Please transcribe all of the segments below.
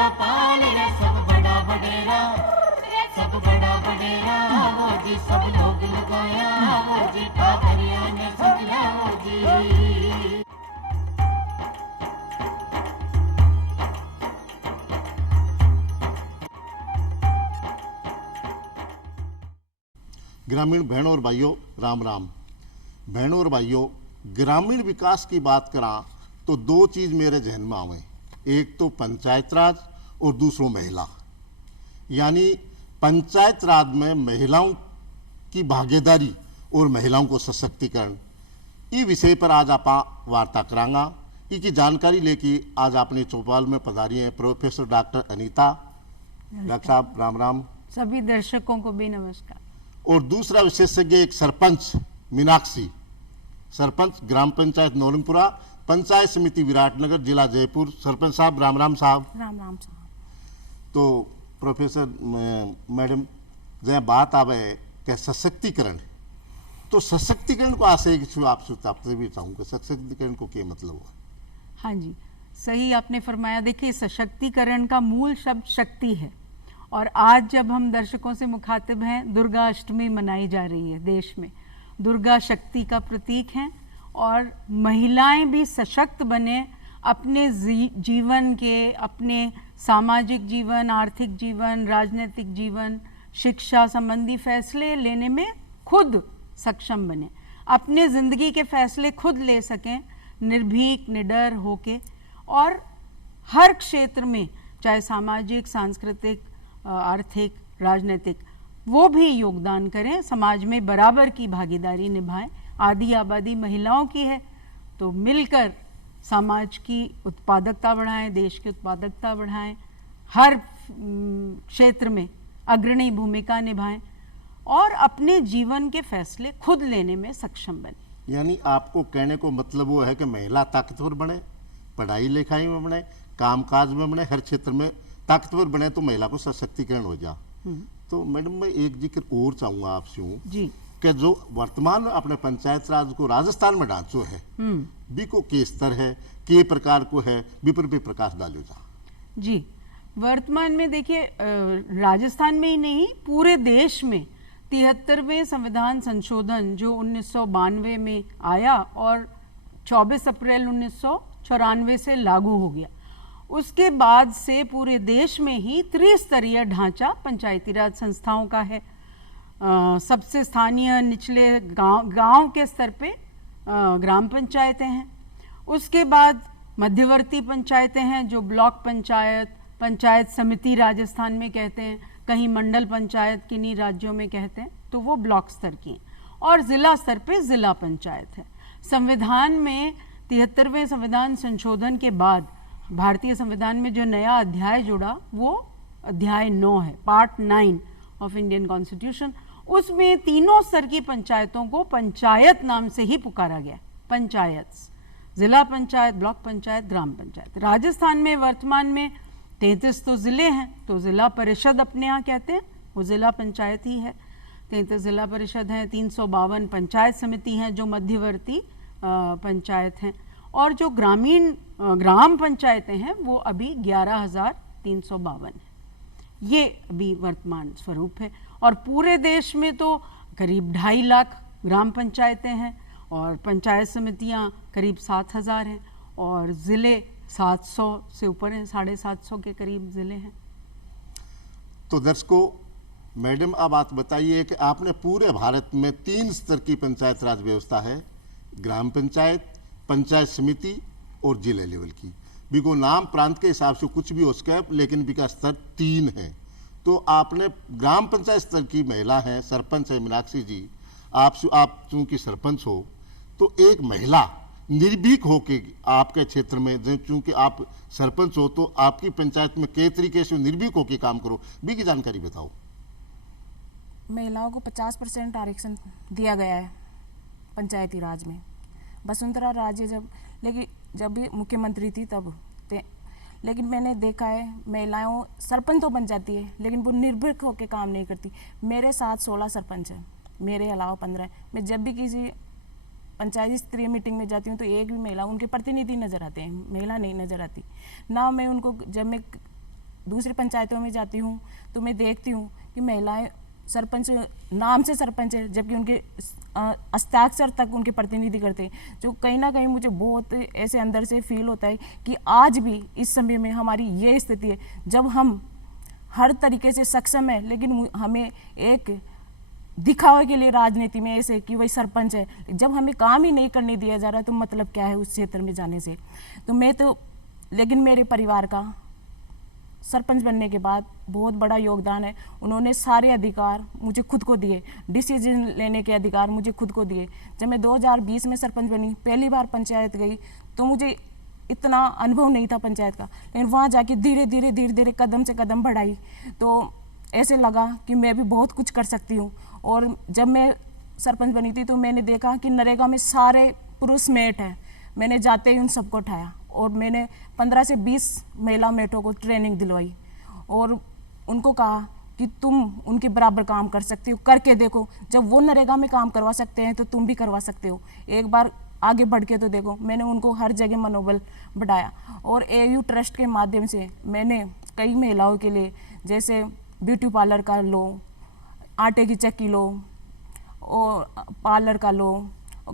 बड़ा पाल रे सब बड़ा बडेरा, सब बड़ा बडेरा वो जी सब लोग लगाया वो जी ठाकरिया ने समझा वो जी। ग्रामीण बहनों और भाइयों राम राम। बहनों और भाइयों, ग्रामीण विकास की बात करा तो दो चीज़ मेरे जहन में आवे, एक तो पंचायत राज और दूसरो महिला। यानी पंचायत राज में महिलाओं की भागीदारी और महिलाओं को सशक्तिकरण, इस विषय पर आज आप वार्ता करांगा। इसकी जानकारी लेके आज अपने चौपाल में पधारी हैं प्रोफेसर डॉक्टर अनीता। डॉक्टर साहब राम राम। सभी दर्शकों को भी नमस्कार। और दूसरा विशेषज्ञ एक सरपंच मीनाक्षी, सरपंच ग्राम पंचायत नौरंगपुरा, पंचायत समिति विराटनगर, जिला जयपुर। सरपंच साहब राम राम साहब। राम राम साहब। तो प्रोफेसर मैडम, जहाँ बात आवे क्या सशक्तिकरण, तो सशक्तिकरण को आशय आपसे भी चाहूँगा, सशक्तिकरण को क्या मतलब हुआ? हाँ जी, सही आपने फरमाया। देखिए, सशक्तिकरण का मूल शब्द शक्ति है, और आज जब हम दर्शकों से मुखातिब हैं, दुर्गा अष्टमी मनाई जा रही है देश में। दुर्गा शक्ति का प्रतीक हैं, और महिलाएं भी सशक्त बने, अपने जीवन के, अपने सामाजिक जीवन, आर्थिक जीवन, राजनीतिक जीवन, शिक्षा संबंधी फैसले लेने में खुद सक्षम बने, अपने ज़िंदगी के फैसले खुद ले सकें, निर्भीक निडर होके, और हर क्षेत्र में, चाहे सामाजिक, सांस्कृतिक, आर्थिक, राजनीतिक, वो भी योगदान करें, समाज में बराबर की भागीदारी निभाएं। आधी आबादी महिलाओं की है, तो मिलकर समाज की उत्पादकता बढ़ाएं, देश की उत्पादकता बढ़ाएं, हर क्षेत्र में अग्रणी भूमिका निभाएं और अपने जीवन के फैसले खुद लेने में सक्षम बने। यानी आपको कहने को मतलब वो है कि महिला ताकतवर बने, पढ़ाई लिखाई में बने, कामकाज में बने, हर क्षेत्र में ताकतवर बने, तो महिला को सशक्तिकरण हो जा। तो मैडम, मैं एक जिक्र और चाहूंगा आपसे जी, कि जो वर्तमान अपने पंचायत राज को राजस्थान में ढांचो है, बी को के स्तर है, के प्रकार को है, बी पर भी प्रकाश डालो जा। जी, वर्तमान में देखिए, राजस्थान में ही नहीं, पूरे देश में 73वें संविधान संशोधन जो 1992 में आया और 24 अप्रैल 1994 से लागू हो गया, उसके बाद से पूरे देश में ही त्रिस्तरीय ढांचा पंचायती राज संस्थाओं का है। सबसे स्थानीय निचले गांव के स्तर पे ग्राम पंचायतें हैं, उसके बाद मध्यवर्ती पंचायतें हैं जो ब्लॉक पंचायत, पंचायत समिति राजस्थान में कहते हैं, कहीं मंडल पंचायत किन्हीं राज्यों में कहते हैं, तो वो ब्लॉक स्तर की हैं, और ज़िला स्तर पे ज़िला पंचायत है। संविधान में 73वें संविधान संशोधन के बाद भारतीय संविधान में जो नया अध्याय जुड़ा, वो अध्याय 9 है, पार्ट 9 ऑफ इंडियन कॉन्स्टिट्यूशन। उसमें तीनों स्तर की पंचायतों को पंचायत नाम से ही पुकारा गया, पंचायत, जिला पंचायत, ब्लॉक पंचायत, ग्राम पंचायत। राजस्थान में वर्तमान में 33 तो ज़िले हैं, तो ज़िला परिषद अपने यहाँ कहते हैं, वो ज़िला पंचायत ही है। 33 ज़िला परिषद हैं, 352 पंचायत समिति हैं जो मध्यवर्ती पंचायत हैं, और जो ग्राम पंचायतें हैं वो अभी 11,352 हैं। ये अभी वर्तमान स्वरूप है। और पूरे देश में तो करीब 2.5 लाख ग्राम पंचायतें हैं, और पंचायत समितियां करीब 7,000 हैं, और ज़िले 700 से ऊपर हैं, 750 के करीब ज़िले हैं। तो दर्शकों, मैडम अब बात बताइए कि आपने पूरे भारत में 3 स्तर की पंचायत राज व्यवस्था है, ग्राम पंचायत, पंचायत समिति और जिले लेवल की। बिको नाम प्रांत के हिसाब से कुछ भी हो सके, लेकिन बिका स्तर 3 है। तो आपने ग्राम पंचायत स्तर की महिला है, सरपंच है मीनाक्षी जी, आप चूंकि सरपंच हो, तो एक महिला निर्भीक होके आपके क्षेत्र में, चूंकि आप सरपंच हो, तो आपकी पंचायत में कई तरीके से निर्भीक होके काम करो, बी की जानकारी बताओ। महिलाओं को 50% आरक्षण दिया गया है पंचायती राज में। वसुंधरा राजे जब भी मुख्यमंत्री थी तब, लेकिन मैंने देखा है महिलाओं सरपंच तो बन जाती है, लेकिन वो निर्भीक होकर काम नहीं करती। मेरे साथ 16 सरपंच हैं, मेरे अलावा 15 हैं। मैं जब भी किसी पंचायती स्तरीय मीटिंग में जाती हूँ तो एक भी महिला, उनके प्रतिनिधि नज़र आते हैं, महिला नहीं नज़र आती ना। मैं उनको, जब मैं दूसरी पंचायतों में जाती हूँ तो मैं देखती हूँ कि महिलाएं सरपंच नाम से सरपंच है, जबकि उनके हस्ताक्षर तक उनके प्रतिनिधि करते हैं, जो कहीं ना कहीं मुझे बहुत ऐसे अंदर से फील होता है कि आज भी इस समय में हमारी ये स्थिति है, जब हम हर तरीके से सक्षम है लेकिन हमें एक दिखावे के लिए राजनीति में ऐसे कि वही सरपंच है, जब हमें काम ही नहीं करने दिया जा रहा तो मतलब क्या है उस क्षेत्र में जाने से। तो मैं तो लेकिन मेरे परिवार का सरपंच बनने के बाद बहुत बड़ा योगदान है, उन्होंने सारे अधिकार मुझे खुद को दिए, डिसीजन लेने के अधिकार मुझे खुद को दिए। जब मैं 2020 में सरपंच बनी, पहली बार पंचायत गई तो मुझे इतना अनुभव नहीं था पंचायत का, लेकिन वहाँ जाके धीरे धीरे कदम से कदम बढ़ाई तो ऐसे लगा कि मैं भी बहुत कुछ कर सकती हूँ। और जब मैं सरपंच बनी थी तो मैंने देखा कि नरेगा में सारे पुरुष मेट हैं, मैंने जाते ही उन सबको उठाया और मैंने 15 से 20 महिला मेटों को ट्रेनिंग दिलवाई और उनको कहा कि तुम उनके बराबर काम कर सकती हो, करके देखो, जब वो नरेगा में काम करवा सकते हैं तो तुम भी करवा सकते हो, एक बार आगे बढ़ के तो देखो। मैंने उनको हर जगह मनोबल बढ़ाया और AU ट्रस्ट के माध्यम से मैंने कई महिलाओं के लिए जैसे ब्यूटी पार्लर का लो, आटे की चक्की लो और पार्लर का लो,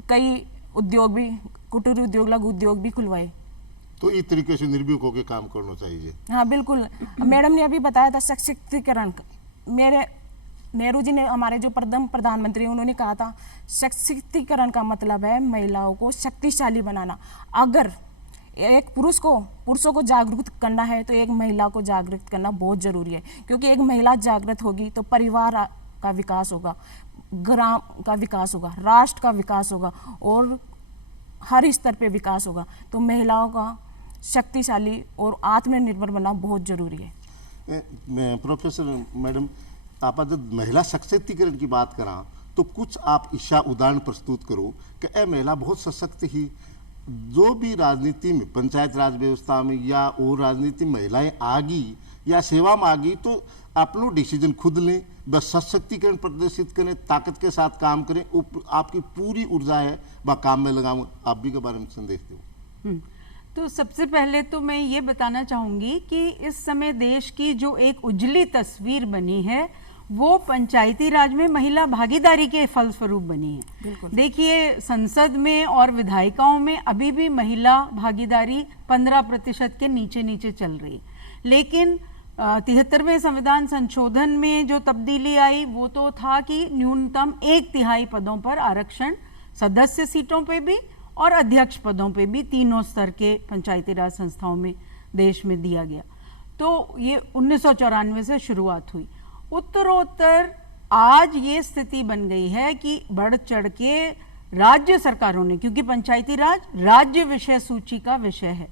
कई उद्योग भी, कुटीर उद्योग, लघु उद्योग भी खुलवाए। तो इस तरीके से निर्भीक होकर काम करना चाहिए। हाँ बिल्कुल, मैडम ने अभी बताया था सशक्तिकरण। मेरे नेहरू जी ने, हमारे जो प्रधानमंत्री हैं, उन्होंने कहा था सशक्तिकरण का मतलब है महिलाओं को शक्तिशाली बनाना। अगर एक पुरुषों को जागरूक करना है तो एक महिला को जागरूक करना बहुत ज़रूरी है, क्योंकि एक महिला जागृत होगी तो परिवार का विकास होगा, ग्राम का विकास होगा, राष्ट्र का विकास होगा और हर स्तर पे विकास होगा। तो महिलाओं का शक्तिशाली और आत्मनिर्भर बनना बहुत जरूरी है। प्रोफेसर मैडम, आप जब महिला सशक्तिकरण की बात करा तो कुछ आप ईशा उदाहरण प्रस्तुत करो कि ए महिला बहुत सशक्त ही, जो भी राजनीति में, पंचायत राज व्यवस्था में या और राजनीति में महिलाएं आगी या सेवा में आगी तो अपना डिसीजन खुद लें, बस सशक्तिकरण प्रदर्शित करें, ताकत के साथ काम करें, आपकी पूरी ऊर्जा है वह काम में लगाऊं। आप भी के बारे में संदेश दो। तो सबसे पहले तो मैं ये बताना चाहूँगी कि इस समय देश की जो एक उजली तस्वीर बनी है वो पंचायती राज में महिला भागीदारी के फलस्वरूप बनी है। देखिए, संसद में और विधायिकाओं में अभी भी महिला भागीदारी 15% के नीचे चल रही, लेकिन 73वें संविधान संशोधन में जो तब्दीली आई वो तो था कि न्यूनतम 1/3 पदों पर आरक्षण सदस्य सीटों पे भी और अध्यक्ष पदों पे भी तीनों स्तर के पंचायती राज संस्थाओं में देश में दिया गया। तो ये 1994 से शुरुआत हुई। उत्तरोत्तर आज ये स्थिति बन गई है कि बढ़ चढ़ के राज्य सरकारों ने, क्योंकि पंचायती राज राज्य विषय सूची का विषय है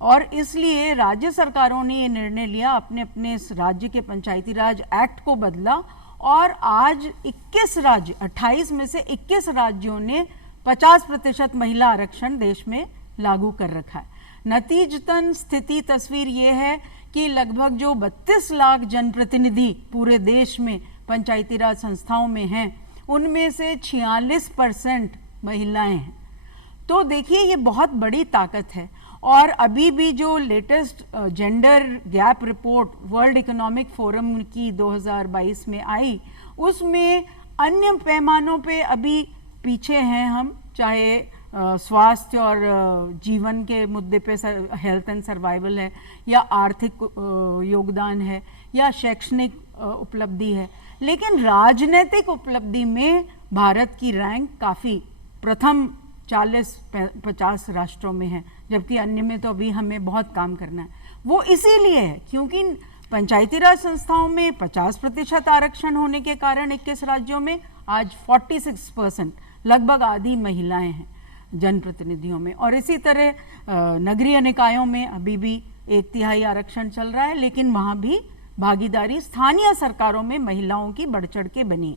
और इसलिए राज्य सरकारों ने ये निर्णय लिया, अपने अपने इस राज्य के पंचायती राज एक्ट को बदला और आज 21 राज्य, 28 में से 21 राज्यों ने 50% महिला आरक्षण देश में लागू कर रखा है। नतीजतन स्थिति तस्वीर ये है कि लगभग जो 32 लाख जनप्रतिनिधि पूरे देश में पंचायती राज संस्थाओं में हैं, उनमें से 46% महिलाएं हैं। तो देखिए, ये बहुत बड़ी ताकत है। और अभी भी जो latest gender gap report world economic forum की 2022 में आई, उसमें अन्य पैमानों पे अभी पीछे हैं हम, चाहे स्वास्थ्य और जीवन के मुद्दे पे हेल्थ एंड सर्वाइवल है, या आर्थिक योगदान है, या शैक्षणिक उपलब्धि है, लेकिन राजनीतिक उपलब्धि में भारत की रैंक काफ़ी प्रथम 40-50 राष्ट्रों में है, जबकि अन्य में तो अभी हमें बहुत काम करना है। वो इसीलिए है क्योंकि पंचायती राज संस्थाओं में 50% आरक्षण होने के कारण 21 राज्यों में आज 46%, लगभग आधी महिलाएं हैं जनप्रतिनिधियों में। और इसी तरह नगरीय निकायों में अभी भी 1/3 आरक्षण चल रहा है, लेकिन वहाँ भी भागीदारी स्थानीय सरकारों में महिलाओं की बढ़ चढ़ के बनी।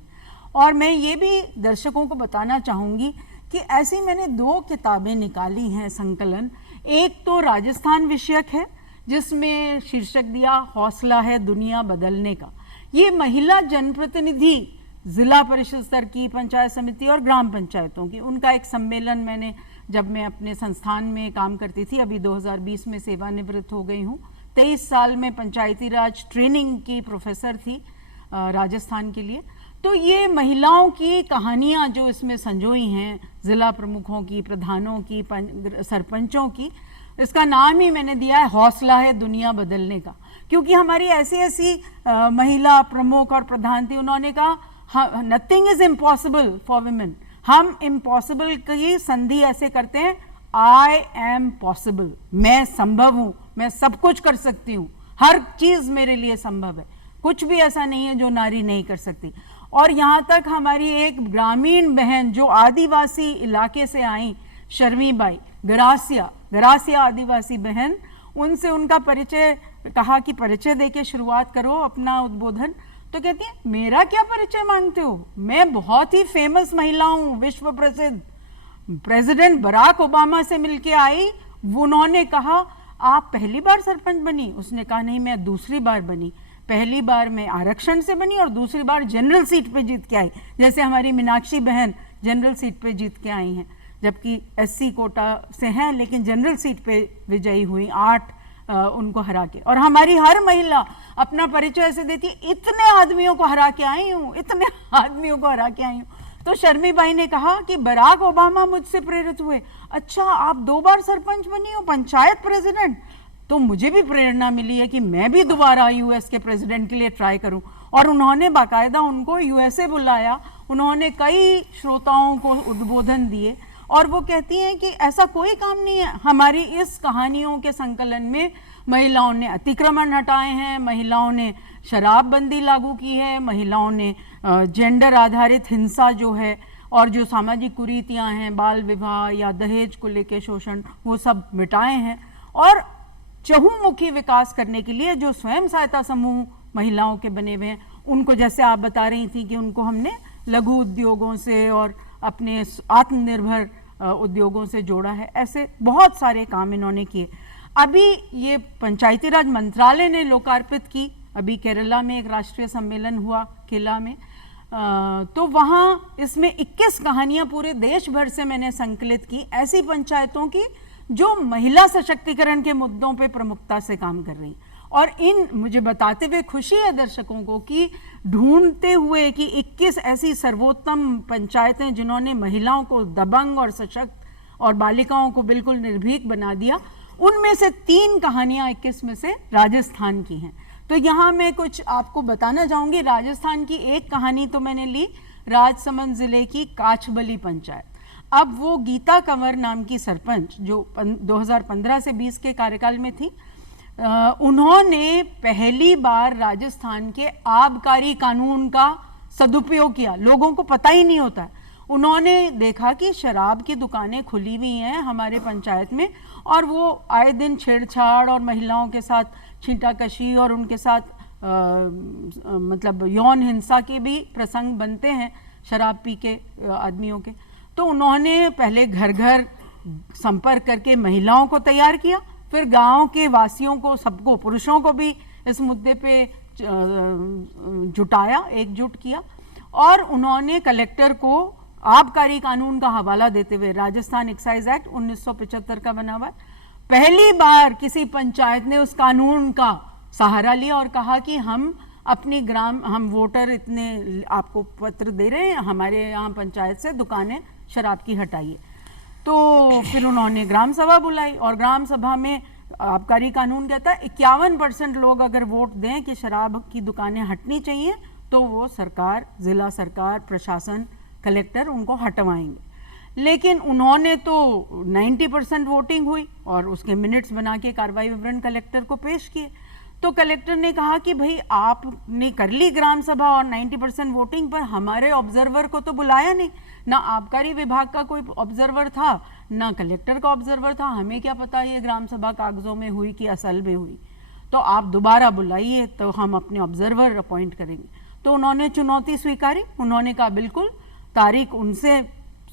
और मैं ये भी दर्शकों को बताना चाहूँगी कि ऐसी मैंने 2 किताबें निकाली हैं संकलन। एक तो राजस्थान विषयक है जिसमें शीर्षक दिया हौसला है दुनिया बदलने का। ये महिला जनप्रतिनिधि जिला परिषद स्तर की, पंचायत समिति और ग्राम पंचायतों की, उनका एक सम्मेलन मैंने, जब मैं अपने संस्थान में काम करती थी, अभी 2020 में सेवानिवृत्त हो गई हूँ, 23 साल में पंचायती राज ट्रेनिंग की प्रोफेसर थी राजस्थान के लिए। तो ये महिलाओं की कहानियाँ जो इसमें संजोई हैं, ज़िला प्रमुखों की, प्रधानों की, सरपंचों की, इसका नाम ही मैंने दिया है हौसला है दुनिया बदलने का। क्योंकि हमारी ऐसी ऐसी महिला प्रमुख और प्रधान थी, उन्होंने कहा nothing is impossible for women. हम इम्पॉसिबल की संधि ऐसे करते हैं, आई एम पॉसिबल, मैं संभव हूँ, मैं सब कुछ कर सकती हूँ, हर चीज मेरे लिए संभव है, कुछ भी ऐसा नहीं है जो नारी नहीं कर सकती। और यहाँ तक हमारी एक ग्रामीण बहन जो आदिवासी इलाके से आई, शर्मीबाई गरासिया आदिवासी बहन, उनसे उनका परिचय कहा कि परिचय देके शुरुआत करो अपना उद्बोधन। तो कहती है मेरा क्या परिचय मांगते हो, मैं बहुत ही फेमस महिला हूँ, विश्व प्रसिद्ध। प्रेसिडेंट बराक ओबामा से मिलके आई, उन्होंने कहा आप पहली बार सरपंच बनी? उसने कहा नहीं, मैं दूसरी बार बनी। पहली बार मैं आरक्षण से बनी और दूसरी बार जनरल सीट पे जीत के आई, जैसे हमारी मीनाक्षी बहन जनरल सीट पे जीत के आई हैं, जबकि एससी कोटा से हैं लेकिन जनरल सीट पे विजयी हुई 8 उनको हरा के। और हमारी हर महिला अपना परिचय ऐसे देती है, इतने आदमियों को हरा के आई हूँ, इतने आदमियों को हरा के आई हूँ। तो शर्मीबाई ने कहा कि बराक ओबामा मुझसे प्रेरित हुए। अच्छा, आप 2 बार सरपंच बनी हो, पंचायत प्रेसिडेंट, तो मुझे भी प्रेरणा मिली है कि मैं भी दोबारा यूएस के प्रेसिडेंट के लिए ट्राई करूं। और उन्होंने बाकायदा उनको यूएसए बुलाया, उन्होंने कई श्रोताओं को उद्बोधन दिए। और वो कहती हैं कि ऐसा कोई काम नहीं है, हमारी इस कहानियों के संकलन में महिलाओं ने अतिक्रमण हटाए हैं, महिलाओं ने शराबबंदी लागू की है, महिलाओं ने जेंडर आधारित हिंसा जो है और जो सामाजिक कुरीतियां हैं, बाल विवाह या दहेज को लेकर शोषण, वो सब मिटाए हैं। और चहुमुखी विकास करने के लिए जो स्वयं सहायता समूह महिलाओं के बने हुए हैं, उनको जैसे आप बता रही थी कि उनको हमने लघु उद्योगों से और अपने आत्मनिर्भर उद्योगों से जोड़ा है, ऐसे बहुत सारे काम इन्होंने किए। अभी ये पंचायती राज मंत्रालय ने लोकार्पित की, अभी केरला में एक राष्ट्रीय सम्मेलन हुआ केला में, तो वहाँ इसमें 21 कहानियाँ पूरे देश भर से मैंने संकलित की, ऐसी पंचायतों की जो महिला सशक्तिकरण के मुद्दों पे प्रमुखता से काम कर रही। और इन मुझे बताते हुए खुशी है दर्शकों को कि ढूंढते हुए कि 21 ऐसी सर्वोत्तम पंचायतें जिन्होंने महिलाओं को दबंग और सशक्त और बालिकाओं को बिल्कुल निर्भीक बना दिया, उनमें से 3 कहानियां 21 में से राजस्थान की हैं। तो यहाँ मैं कुछ आपको बताना चाहूँगी। राजस्थान की एक कहानी तो मैंने ली, राजसमंद जिले की काछबली पंचायत। अब वो गीता कंवर नाम की सरपंच जो 2015 से 20 के कार्यकाल में थी, उन्होंने पहली बार राजस्थान के आबकारी कानून का सदुपयोग किया। लोगों को पता ही नहीं होता है। उन्होंने देखा कि शराब की दुकानें खुली हुई हैं हमारे पंचायत में और वो आए दिन छेड़छाड़ और महिलाओं के साथ छींटाकशी और उनके साथ मतलब यौन हिंसा के भी प्रसंग बनते हैं शराब पी के आदमियों के। तो उन्होंने पहले घर घर संपर्क करके महिलाओं को तैयार किया, फिर गांव के वासियों को, सबको, पुरुषों को भी इस मुद्दे पे जुटाया, एकजुट किया। और उन्होंने कलेक्टर को आबकारी कानून का हवाला देते हुए, राजस्थान एक्साइज एक्ट 1975 का बना हुआ है, पहली बार किसी पंचायत ने उस कानून का सहारा लिया और कहा कि हम अपनी हम वोटर इतने आपको पत्र दे रहे हैं, हमारे यहाँ पंचायत से दुकानें शराब की हटाइए। तो फिर उन्होंने ग्राम सभा बुलाई और ग्राम सभा में आबकारी कानून कहता है 51% लोग अगर वोट दें कि शराब की दुकानें हटनी चाहिए तो वो सरकार, जिला सरकार, प्रशासन, कलेक्टर उनको हटवाएंगे। लेकिन उन्होंने तो 90% वोटिंग हुई और उसके मिनट्स बना के कार्रवाई विवरण कलेक्टर को पेश किए। तो कलेक्टर ने कहा कि भाई आपने कर ली ग्राम सभा और 90% वोटिंग पर हमारे ऑब्जर्वर को तो बुलाया नहीं, ना आबकारी विभाग का कोई ऑब्जर्वर था, ना कलेक्टर का ऑब्जर्वर था, हमें क्या पता ये ग्राम सभा कागजों में हुई कि असल में हुई। तो आप दोबारा बुलाइए तो हम अपने ऑब्जर्वर अपॉइंट करेंगे। तो उन्होंने चुनौती स्वीकारी, उन्होंने कहा बिल्कुल, तारीख उनसे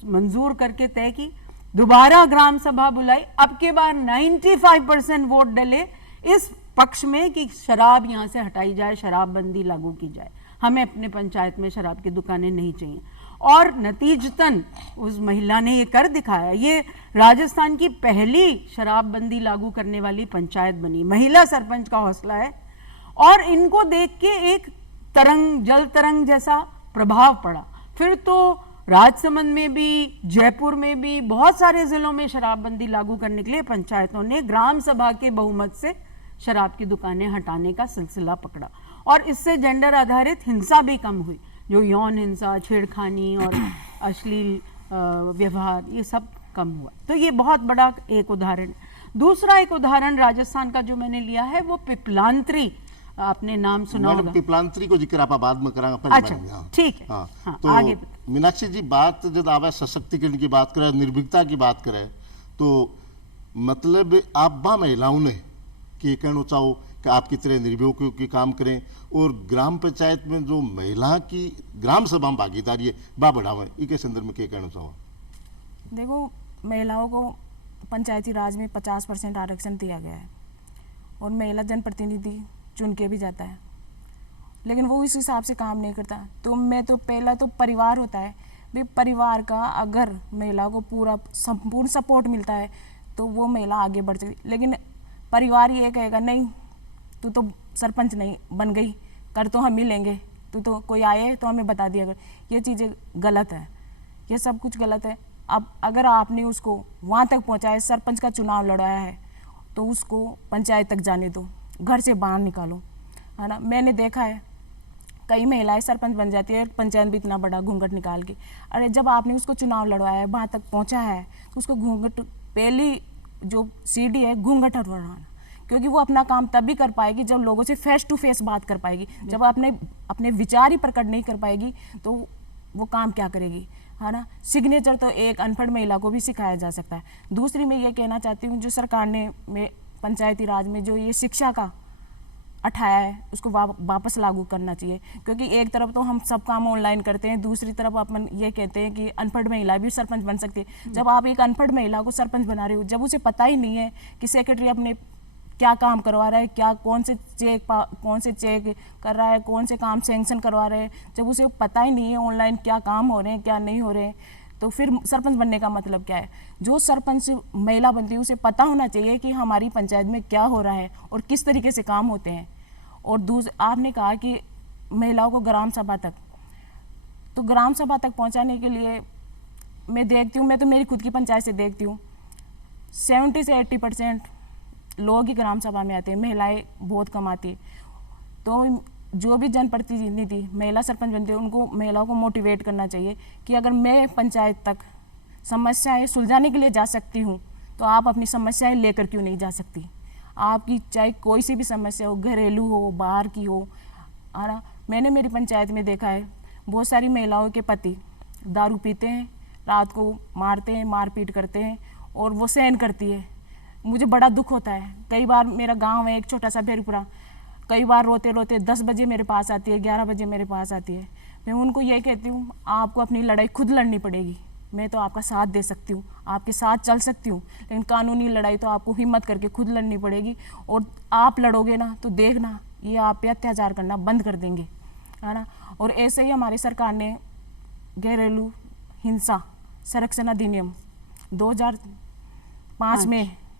मंजूर करके तय की, दोबारा ग्राम सभा बुलाई। अब के बार 95% वोट डले इस पक्ष में कि शराब यहाँ से हटाई जाए, शराबबंदी लागू की जाए। हमें अपने पंचायत में शराब की दुकानें नहीं चाहिए। और नतीजतन उस महिला ने ये कर दिखाया। ये राजस्थान की पहली शराबबंदी लागू करने वाली पंचायत बनी, महिला सरपंच का हौसला है। और इनको देख के एक तरंग, जल तरंग जैसा प्रभाव पड़ा। फिर तो राजसमंद में भी, जयपुर में भी, बहुत सारे जिलों में शराबबंदी लागू करने के लिए पंचायतों ने ग्राम सभा के बहुमत से शराब की दुकानें हटाने का सिलसिला पकड़ा। और इससे जेंडर आधारित हिंसा भी कम हुई, जो यौन हिंसा, छेड़खानी और अश्लील व्यवहार, ये सब कम हुआ। तो ये बहुत बड़ा एक उदाहरण। दूसरा एक उदाहरण राजस्थान का जो मैंने लिया है वो पिपलांत्री, आपने नाम सुना होगा। पिपलांत्री को जिक्र आप बाद में करांगा, पहले अच्छा, बढ़ेंगे। हाँ। ठीक है। हाँ। हाँ, तो आगे मीनाक्षी जी, बात जब आवे सशक्तिकरण की बात करें, निर्भीकता की बात करें, तो मतलब आप बा महिलाओं ने कि कहना चाहो कि आपकी तरह निर्भयों की काम करें और ग्राम पंचायत में जो महिला की ग्राम सभा में भागीदारी है बा बढ़ावें, इसके संदर्भ में क्या कहना चाहो? देखो, महिलाओं को पंचायती राज में 50% आरक्षण दिया गया है और महिला जनप्रतिनिधि चुन के भी जाता है, लेकिन वो इस हिसाब से काम नहीं करता। तो मैं तो पहला तो परिवार होता है भी, परिवार का अगर महिला को पूरा संपूर्ण सपोर्ट मिलता है तो वो महिला आगे बढ़ सकती। लेकिन परिवार ये कहेगा नहीं, तू तो सरपंच नहीं बन गई, कर तो हम ही लेंगे, तू तो कोई आए तो हमें बता दिया कर। ये चीज़ें गलत है, ये सब कुछ गलत है। अब अगर आपने उसको वहाँ तक पहुँचाया, सरपंच का चुनाव लड़ाया है, तो उसको पंचायत तक जाने दो, घर से बाहर निकालो, है ना। मैंने देखा है कई महिलाएं सरपंच बन जाती है, पंचायत भी इतना बड़ा घूंघट निकाल के। अरे जब आपने उसको चुनाव लड़वाया है, वहाँ तक पहुँचा है, तो उसको घूंघट, पहली जो सीढ़ी है घूंघट हटवाना, क्योंकि वो अपना काम तभी कर पाएगी जब लोगों से फेस टू फेस बात कर पाएगी। जब अपने विचार ही प्रकट नहीं कर पाएगी तो वो काम क्या करेगी, है ना। सिग्नेचर तो एक अनपढ़ महिला को भी सिखाया जा सकता है। दूसरी मैं ये कहना चाहती हूँ, जो सरकार ने पंचायती राज में जो ये शिक्षा का उठाया है, उसको वापस लागू करना चाहिए। क्योंकि एक तरफ तो हम सब काम ऑनलाइन करते हैं, दूसरी तरफ अपन ये कहते हैं कि अनपढ़ महिला भी सरपंच बन सकती है। जब आप एक अनपढ़ महिला को सरपंच बना रहे हो, जब उसे पता ही नहीं है कि सेक्रेटरी अपने क्या काम करवा रहा है, क्या कौन से चेक कर रहा है, कौन से काम सैंक्शन करवा रहे हैं, जब उसे पता ही नहीं है ऑनलाइन क्या काम हो रहे हैं, क्या नहीं हो रहे हैं, तो फिर सरपंच बनने का मतलब क्या है। जो सरपंच महिला बनती है उसे पता होना चाहिए कि हमारी पंचायत में क्या हो रहा है और किस तरीके से काम होते हैं। और आपने कहा कि महिलाओं को ग्राम सभा तक, तो ग्राम सभा तक पहुंचाने के लिए मैं देखती हूँ, मैं तो मेरी खुद की पंचायत से देखती हूँ, 70 से 80% लोग ही ग्राम सभा में आते हैं, महिलाएं बहुत कम आती। तो जो भी जनप्रतिनिधि महिला सरपंच बनते हैं, उनको महिलाओं को मोटिवेट करना चाहिए कि अगर मैं पंचायत तक समस्याएं सुलझाने के लिए जा सकती हूँ, तो आप अपनी समस्याएं लेकर क्यों नहीं जा सकती। आपकी चाहे कोई सी भी समस्या हो, घरेलू हो, बाहर की हो, है ना। मैंने मेरी पंचायत में देखा है, बहुत सारी महिलाओं के पति दारू पीते हैं, रात को मारते हैं, मारपीट करते हैं, और वो सहन करती है। मुझे बड़ा दुख होता है। कई बार मेरा गांव है एक छोटा सा भेरुपुरा, कई बार रोते रोते 10 बजे मेरे पास आती है, 11 बजे मेरे पास आती है। मैं उनको ये कहती हूँ, आपको अपनी लड़ाई खुद लड़नी पड़ेगी। मैं तो आपका साथ दे सकती हूँ, आपके साथ चल सकती हूँ, लेकिन कानूनी लड़ाई तो आपको हिम्मत करके खुद लड़नी पड़ेगी। और आप लड़ोगे ना तो देखना, ये आप पे अत्याचार करना बंद कर देंगे, है ना। और ऐसे ही हमारी सरकार ने घरेलू हिंसा संरक्षण अधिनियम 2005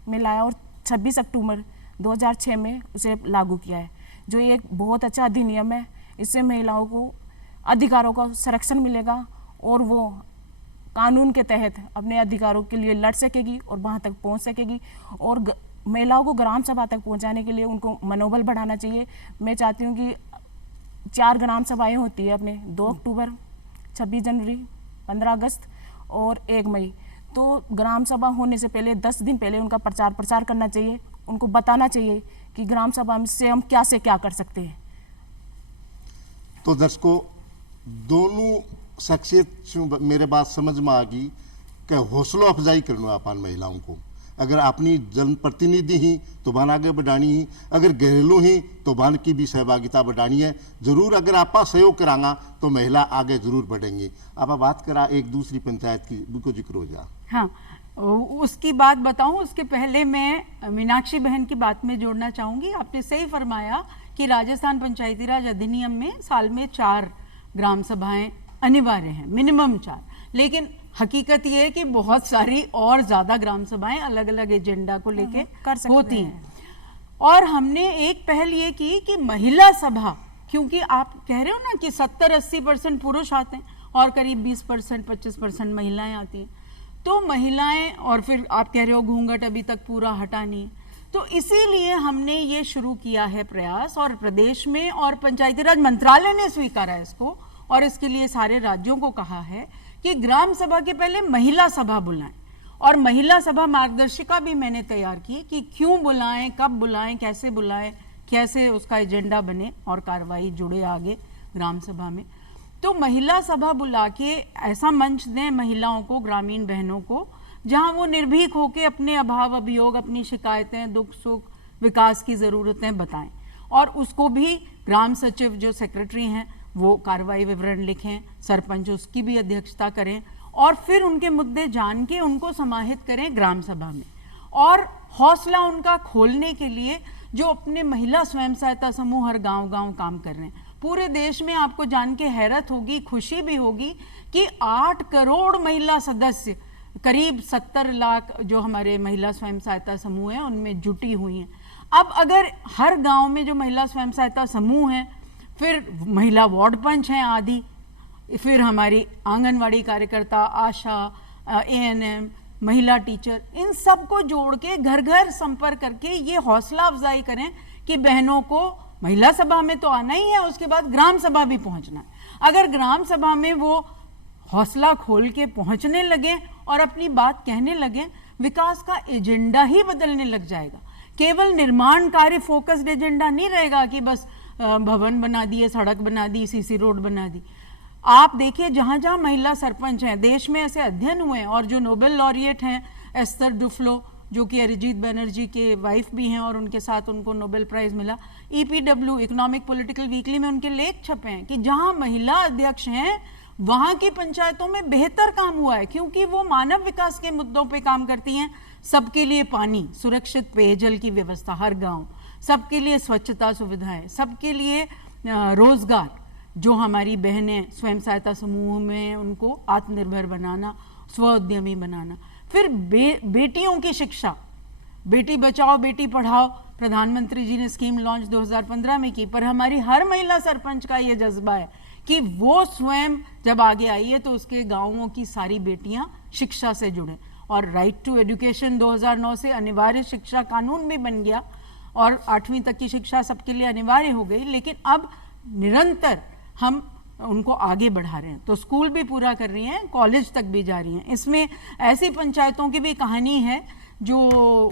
में लाया और 26 अक्टूबर 2006 में उसे लागू किया है, जो एक बहुत अच्छा अधिनियम है। इससे महिलाओं को अधिकारों का संरक्षण मिलेगा और वो कानून के तहत अपने अधिकारों के लिए लड़ सकेगी और वहाँ तक पहुँच सकेगी। और महिलाओं को ग्राम सभा तक पहुँचाने के लिए उनको मनोबल बढ़ाना चाहिए। मैं चाहती हूँ कि 4 ग्राम सभाएँ होती है अपने, 2 अक्टूबर, 26 जनवरी, 15 अगस्त और 1 मई। तो ग्राम सभा होने से पहले 10 दिन पहले उनका प्रचार करना चाहिए, उनको बताना चाहिए कि ग्राम सभा से हम क्या से क्या कर सकते हैं। तो दर्शकों, दोनों शख्सियत मेरे बात समझ में आ गई कि हौसला अफजाई करना अपन महिलाओं को। अगर अपनी जनप्रतिनिधि ही तो बान आगे बढ़ानी ही, अगर घरेलू ही तो बान की भी सहभागिता बढ़ानी है जरूर। अगर आप सहयोग करांगा तो महिला आगे जरूर बढ़ेंगी। आप बात करा एक दूसरी पंचायत की, बिल्कुल जिक्र हो जा। हाँ, उसकी बात बताऊं उसके पहले मैं मीनाक्षी बहन की बात में जोड़ना चाहूँगी। आपने सही फरमाया कि राजस्थान पंचायती राज अधिनियम में साल में 4 ग्राम सभाएं अनिवार्य हैं, मिनिमम 4, लेकिन हकीकत ये है कि बहुत सारी और ज़्यादा ग्राम सभाएं अलग अलग एजेंडा को लेके कर सकते होती हैं। हैं। और हमने एक पहल ये की कि महिला सभा, क्योंकि आप कह रहे हो ना कि 70-80% पुरुष आते हैं और करीब 20% 25% महिलाएं आती हैं, तो महिलाएं, और फिर आप कह रहे हो घूंघट अभी तक पूरा हटा नहीं, तो इसीलिए हमने ये शुरू किया है प्रयास, और प्रदेश में और पंचायती राज मंत्रालय ने स्वीकारा है इसको, और इसके लिए सारे राज्यों को कहा है कि ग्राम सभा के पहले महिला सभा बुलाएं। और महिला सभा मार्गदर्शिका भी मैंने तैयार की कि क्यों बुलाएं, कब बुलाएं, कैसे उसका एजेंडा बने और कार्रवाई जुड़े आगे ग्राम सभा में। तो महिला सभा बुला के ऐसा मंच दें महिलाओं को, ग्रामीण बहनों को, जहां वो निर्भीक होकर अपने अभाव अभियोग, अपनी शिकायतें, दुख सुख, विकास की ज़रूरतें बताएं, और उसको भी ग्राम सचिव जो सेक्रेटरी हैं वो कार्रवाई विवरण लिखें, सरपंच उसकी भी अध्यक्षता करें, और फिर उनके मुद्दे जान के उनको समाहित करें ग्राम सभा में। और हौसला उनका खोलने के लिए जो अपने महिला स्वयं सहायता समूह हर गांव-गांव काम कर रहे हैं, पूरे देश में आपको जान के हैरत होगी, खुशी भी होगी कि 8 करोड़ महिला सदस्य, करीब 70 लाख जो हमारे महिला स्वयं सहायता समूह हैं उनमें जुटी हुई हैं। अब अगर हर गांव में जो महिला स्वयं सहायता समूह हैं, फिर महिला वार्ड पंच हैं आदि, फिर हमारी आंगनवाड़ी कार्यकर्ता, आशा, ANM, महिला टीचर, इन सब को जोड़ के घर घर संपर्क करके ये हौसला अफजाई करें कि बहनों को महिला सभा में तो आना ही है, उसके बाद ग्राम सभा भी पहुंचना है। अगर ग्राम सभा में वो हौसला खोल के पहुंचने लगे और अपनी बात कहने लगे, विकास का एजेंडा ही बदलने लग जाएगा। केवल निर्माण कार्य फोकस्ड एजेंडा नहीं रहेगा कि बस भवन बना दिए, सड़क बना दी, CC रोड बना दी। आप देखिए जहां जहां महिला सरपंच हैं, देश में ऐसे अध्ययन हुए हैं, और जो नोबेल लॉरिएट हैं एस्थर डुफ्लो, जो कि अरिजीत बनर्जी के वाइफ भी हैं और उनके साथ उनको नोबेल प्राइज मिला, EPW इकोनॉमिक पॉलिटिकल वीकली में उनके लेख छपे हैं कि जहां महिला अध्यक्ष हैं वहां की पंचायतों में बेहतर काम हुआ है, क्योंकि वो मानव विकास के मुद्दों पे काम करती हैं। सबके लिए पानी, सुरक्षित पेयजल की व्यवस्था हर गांव, सबके लिए स्वच्छता सुविधाएं, सबके लिए रोजगार, जो हमारी बहनें स्वयं सहायता समूह में उनको आत्मनिर्भर बनाना, स्व-उद्यमी बनाना। फिर बेटियों की शिक्षा, बेटी बचाओ बेटी पढ़ाओ, प्रधानमंत्री जी ने स्कीम लॉन्च 2015 में की, पर हमारी हर महिला सरपंच का ये जज्बा है कि वो स्वयं जब आगे आई है तो उसके गांवों की सारी बेटियां शिक्षा से जुड़े। और राइट टू एजुकेशन 2009 से अनिवार्य शिक्षा कानून भी बन गया और 8वीं तक की शिक्षा सबके लिए अनिवार्य हो गई, लेकिन अब निरंतर हम उनको आगे बढ़ा रहे हैं। तो स्कूल भी पूरा कर रही हैं, कॉलेज तक भी जा रही हैं। इसमें ऐसी पंचायतों की भी कहानी है जो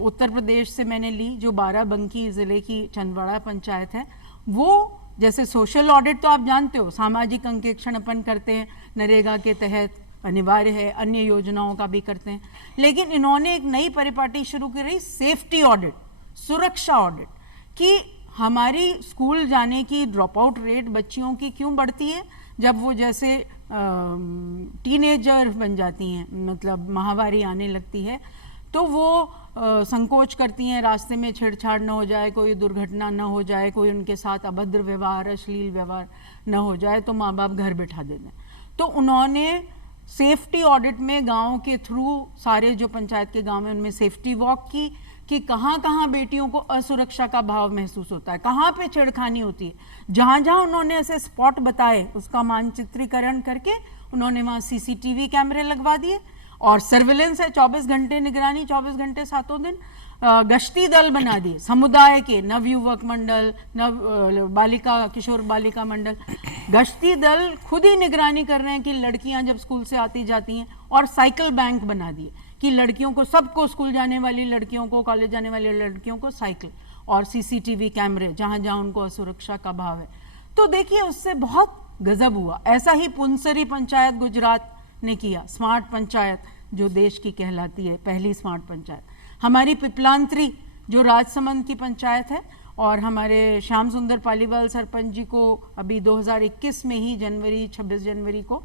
उत्तर प्रदेश से मैंने ली, जो बाराबंकी ज़िले की चंदवाड़ा पंचायत है। वो जैसे सोशल ऑडिट तो आप जानते हो, सामाजिक अंकेक्षण अपन करते हैं, नरेगा के तहत अनिवार्य है, अन्य योजनाओं का भी करते हैं, लेकिन इन्होंने एक नई परिपाटी शुरू की रही, सेफ्टी ऑडिट, सुरक्षा ऑडिट, कि हमारी स्कूल जाने की ड्रॉप आउट रेट बच्चियों की क्यों बढ़ती है जब वो जैसे टीनेजर बन जाती हैं, मतलब माहवारी आने लगती है, तो वो संकोच करती हैं, रास्ते में छेड़छाड़ न हो जाए, कोई दुर्घटना न हो जाए, कोई उनके साथ अभद्र व्यवहार, अश्लील व्यवहार न हो जाए, तो माँ बाप घर बिठा देते हैं। तो उन्होंने सेफ्टी ऑडिट में गाँव के थ्रू सारे जो पंचायत के गाँव में उनमें सेफ्टी वॉक की कि कहाँ कहाँ बेटियों को असुरक्षा का भाव महसूस होता है, कहाँ पे छेड़खानी होती है। जहाँ जहाँ उन्होंने ऐसे स्पॉट बताए उसका मानचित्रीकरण करके उन्होंने वहाँ CCTV कैमरे लगवा दिए और सर्विलेंस है, 24 घंटे निगरानी, 24 घंटे 7 दिन। गश्ती दल बना दिए समुदाय के, नव युवक मंडल, नव बालिका, किशोर बालिका मंडल, गश्ती दल खुद ही निगरानी कर रहे हैं कि लड़कियां जब स्कूल से आती जाती हैं। और साइकिल बैंक बना दिए कि लड़कियों को, सबको, स्कूल जाने वाली लड़कियों को, कॉलेज जाने वाली लड़कियों को साइकिल, और CCTV कैमरे जहाँ जहाँ उनको असुरक्षा का भाव है। तो देखिए उससे बहुत गजब हुआ। ऐसा ही पुनसरी पंचायत गुजरात ने किया, स्मार्ट पंचायत जो देश की कहलाती है, पहली स्मार्ट पंचायत। हमारी पिपलांत्री जो राजसमंद की पंचायत है, और हमारे श्याम सुंदर पालीवाल सरपंच जी को अभी 2021 में ही 26 जनवरी को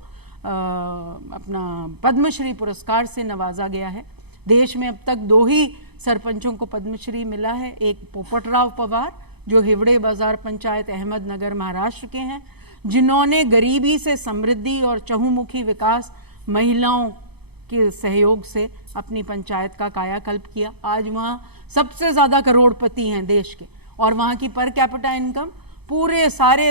अपना पद्मश्री पुरस्कार से नवाजा गया है। देश में अब तक 2 ही सरपंचों को पद्मश्री मिला है, एक पोपटराव पवार जो हिवड़े बाजार पंचायत अहमदनगर महाराष्ट्र के हैं, जिन्होंने गरीबी से समृद्धि और चहुमुखी विकास महिलाओं के सहयोग से अपनी पंचायत का कायाकल्प किया। आज वहाँ सबसे ज़्यादा करोड़पति हैं देश के, और वहाँ की पर कैपिटा इनकम पूरे सारे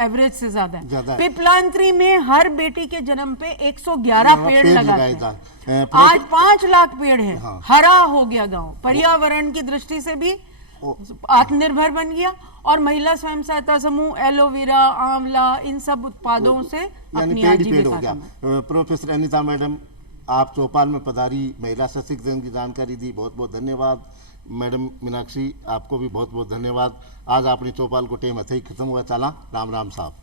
एवरेज से ज्यादा है। पिपलांत्री में हर बेटी के जन्म पे 111 पेड़ लगाए हैं। आज 5 लाख पेड़ हैं। हाँ। हरा हो गया गांव, पर्यावरण की दृष्टि से भी आत्मनिर्भर बन गया, और महिला स्वयं सहायता समूह एलोवेरा, आंवला, इन सब उत्पादों से अपनी आजीविका कमाए। प्रोफेसर अनीता मैडम, आप चौपाल में पधारी, महिला सशक्तिकरण की जानकारी दी, बहुत बहुत धन्यवाद। मैडम मीनाक्षी, आपको भी बहुत बहुत धन्यवाद। आज अपनी चौपाल को टेम हथे खत्म हुआ, चला। राम राम साहब।